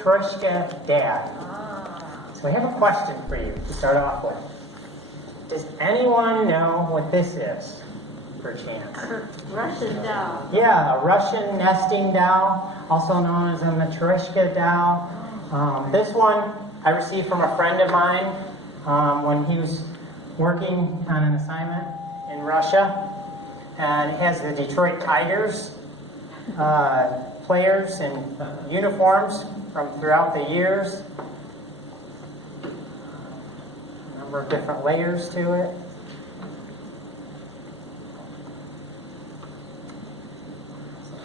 Matryoshka Dad. So I have a question for you to start off with. Does anyone know what this is, perchance? Russian doll. Yeah, a Russian nesting doll, also known as a Matryoshka doll. This one I received from a friend of mine when he was working on an assignment in Russia. And it has the Detroit Tigers players and uniforms from throughout the years. A number of different layers to it.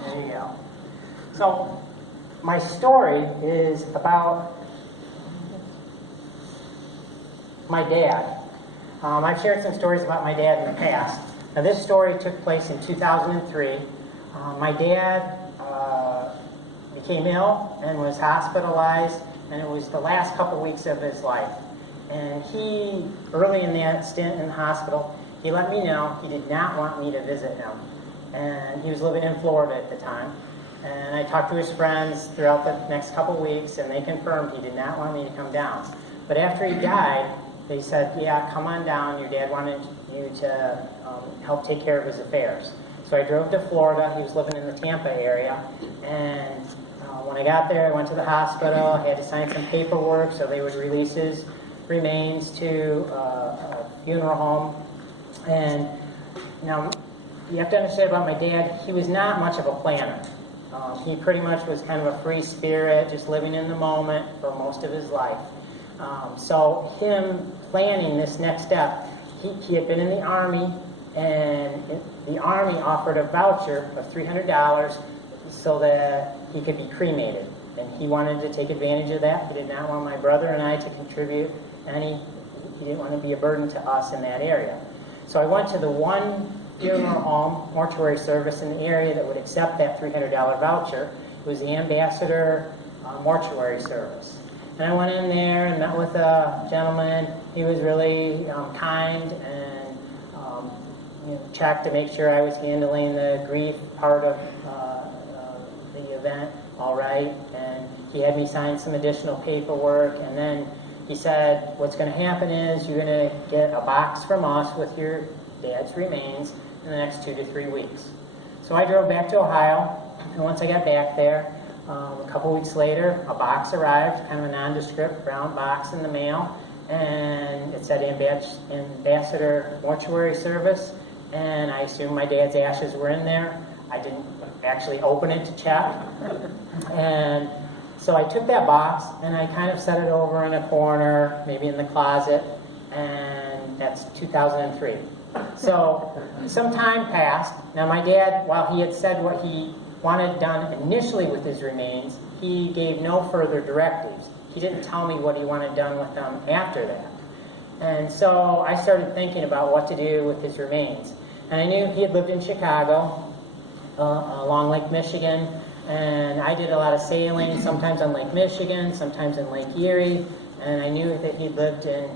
There you go. So my story is about my dad. I've shared some stories about my dad in the past. Now this story took place in 2003. My dad became ill and was hospitalized, and it was the last couple weeks of his life. And he, early in that stint in the hospital, he let me know he did not want me to visit him. And he was living in Florida at the time. And I talked to his friends throughout the next couple weeks, and they confirmed he did not want me to come down. But after he died, they said, yeah, come on down. Your dad wanted you to help take care of his affairs. So I drove to Florida. He was living in the Tampa area. And when I got there, I went to the hospital. I had to sign some paperwork so they would release his remains to a funeral home. And now, you have to understand about my dad, he was not much of a planner. He pretty much was kind of a free spirit, just living in the moment for most of his life. So him planning this next step, he had been in the Army, and the Army offered a voucher of $300 so that he could be cremated. And he wanted to take advantage of that. He did not want my brother and I to contribute any. He didn't want to be a burden to us in that area. So I went to the one funeral home, mortuary service in the area that would accept that $300 voucher. It was the Ambassador Mortuary Service. And I went in there and met with a gentleman. He was really kind and checked to make sure I was handling the grief part of the event all right. And he had me sign some additional paperwork. And then he said, what's going to happen is you're going to get a box from us with your dad's remains in the next 2 to 3 weeks. So I drove back to Ohio, and once I got back there, a couple weeks later, a box arrived, kind of a nondescript brown box in the mail, and it said Ambassador Mortuary Service, and I assumed my dad's ashes were in there. I didn't actually open it to check, and so I took that box, and I kind of set it over in a corner, maybe in the closet, and that's 2003. So some time passed. Now my dad, while he had said what he wanted done initially with his remains, he gave no further directives. He didn't tell me what he wanted done with them after that. And so I started thinking about what to do with his remains. And I knew he had lived in Chicago, along Lake Michigan, and I did a lot of sailing, sometimes on Lake Michigan, sometimes in Lake Erie, and I knew that he lived in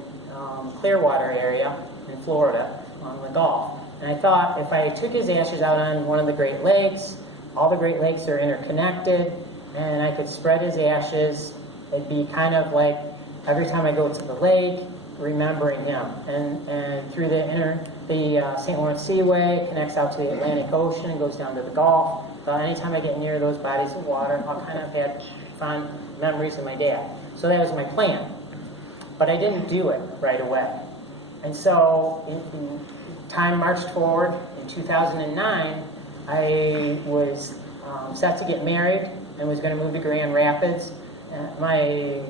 Clearwater area in Florida on the Gulf. And I thought if I took his ashes out on one of the Great Lakes, all the Great Lakes are interconnected, and I could spread his ashes, it'd be kind of like every time I go to the lake, remembering him. And through the St. Lawrence Seaway, connects out to the Atlantic Ocean and goes down to the Gulf. So anytime I get near those bodies of water, I'll kind of have fond memories of my dad. So that was my plan. But I didn't do it right away. And so time marched forward. In 2009, I was set to get married and was going to move to Grand Rapids. My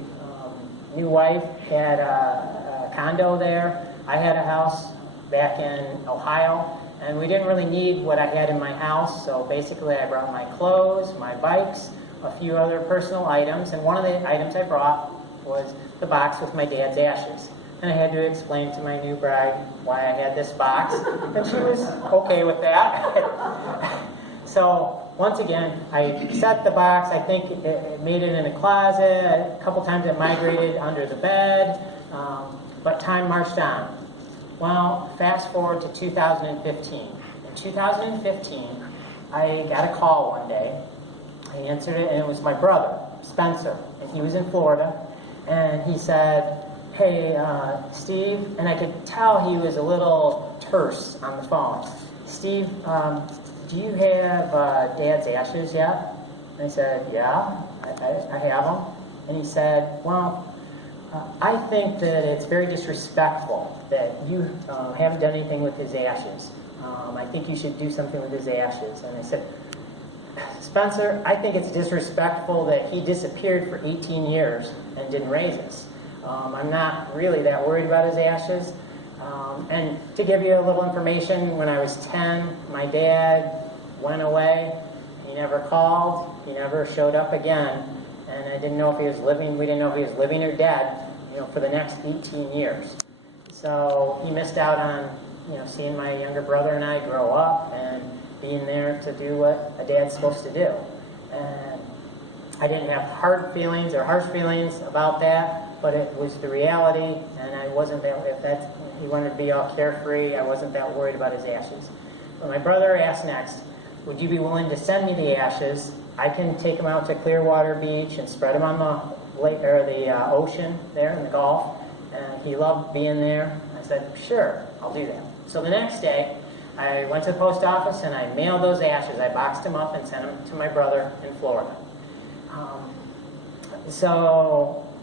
new wife had a condo there. I had a house back in Ohio, and we didn't really need what I had in my house, so basically I brought my clothes, my bikes, a few other personal items, and one of the items I brought was the box with my dad's ashes. And I had to explain to my new bride why I had this box, and she was okay with that. So once again, I set the box. I think it made it in a closet. A couple times it migrated under the bed, but time marched on. Well, fast forward to 2015. In 2015, I got a call one day. I answered it, and it was my brother Spencer, and he was in Florida, and he said, hey, Steve, and I could tell he was a little terse on the phone. Steve, do you have Dad's ashes yet? And I said, yeah, I have them. And he said, well, I think that it's very disrespectful that you haven't done anything with his ashes. I think you should do something with his ashes. And I said, Spencer, I think it's disrespectful that he disappeared for 18 years and didn't raise us. I'm not really that worried about his ashes. And to give you a little information, when I was 10, my dad went away. He never called. He never showed up again. And I didn't know if he was living. We didn't know if he was living or dead, for the next 18 years. So he missed out on, seeing my younger brother and I grow up and being there to do what a dad's supposed to do. And I didn't have hard feelings or harsh feelings about that, but it was the reality, and I wasn't that, he wanted to be all carefree, I wasn't that worried about his ashes. But my brother asked next, would you be willing to send me the ashes? I can take them out to Clearwater Beach and spread them on the lake or the ocean there in the Gulf. And he loved being there. I said, sure, I'll do that. So the next day, I went to the post office and I mailed those ashes. I boxed them up and sent them to my brother in Florida.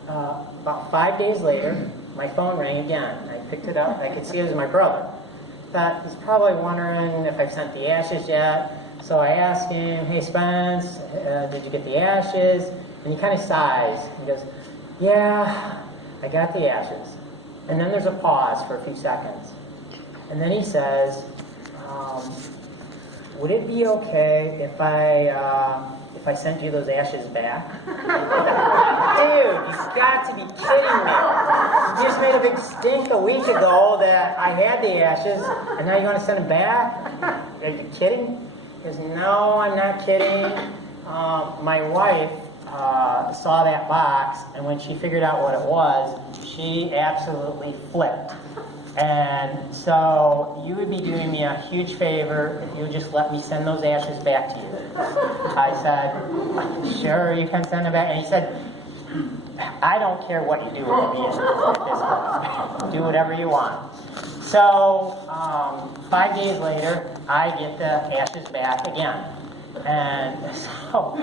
About 5 days later, my phone rang again. I picked it up. I could see it was my brother. Thought he's probably wondering if I've sent the ashes yet. So I asked him, hey, Spence, did you get the ashes? And he kind of sighs. He goes, yeah, I got the ashes. And then there's a pause for a few seconds. And then he says, would it be okay if I sent you those ashes back? Dude, you've got to be kidding me. You just made a big stink a week ago that I had the ashes, and now you're going to send them back? Are you kidding? He goes, no, I'm not kidding. My wife saw that box, and when she figured out what it was, she absolutely flipped. And so you would be doing me a huge favor if you would just let me send those ashes back to you. I said, sure, you can send them back. And he said, I don't care what you do with the ashes at this point. Do whatever you want. So 5 days later, I get the ashes back again. And so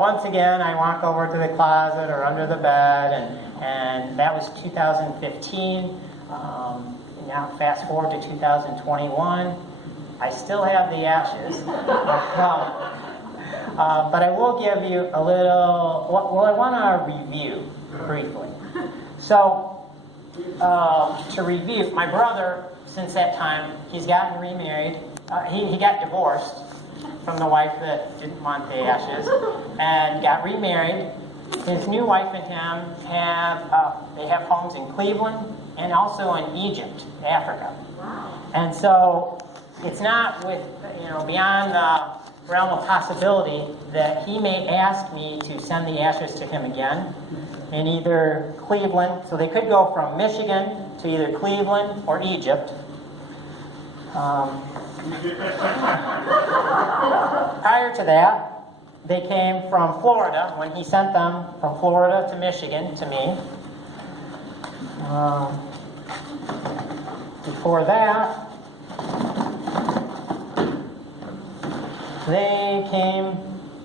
once again, I walk over to the closet or under the bed, and that was 2015. Now fast forward to 2021, I still have the ashes. But I will give you a little, I want to review briefly. So, to review, my brother, since that time, he's gotten remarried. He got divorced from the wife that didn't want the ashes, and got remarried. His new wife and him they have homes in Cleveland and also in Egypt, Africa. Wow. And so it's not beyond the realm of possibility that he may ask me to send the ashes to him again in either Cleveland, so they could go from Michigan to either Cleveland or Egypt. Prior to that, they came from Florida, when he sent them from Florida to Michigan to me. Before that,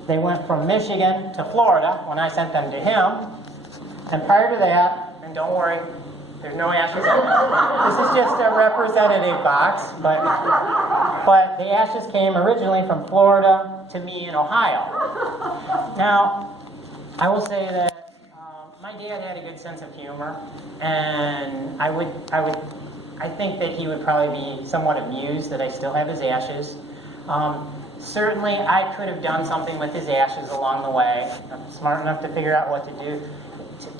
they went from Michigan to Florida when I sent them to him. And prior to that, and don't worry, there's no ashes in this. This is just a representative box, but the ashes came originally from Florida to me in Ohio. Now, I will say that my dad had a good sense of humor, and I think that he would probably be somewhat amused that I still have his ashes. Certainly, I could have done something with his ashes along the way. I'm smart enough to figure out what to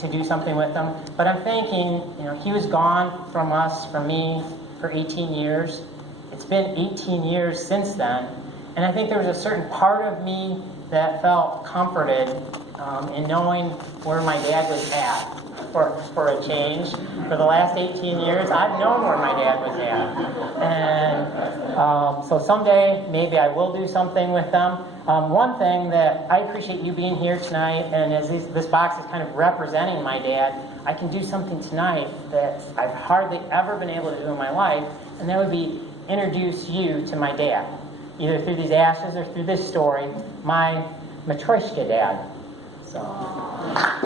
do something with them. But I'm thinking, he was gone from us, from me, for 18 years. It's been 18 years since then, and I think there was a certain part of me that felt comforted in knowing where my dad was at. For a change, for the last 18 years, I've known where my dad was at, and So someday, maybe I will do something with them. One thing that I appreciate you being here tonight, and as this box is kind of representing my dad, I can do something tonight that I've hardly ever been able to do in my life, and that would be introduce you to my dad, either through these ashes or through this story, my Matryoshka Dad. So.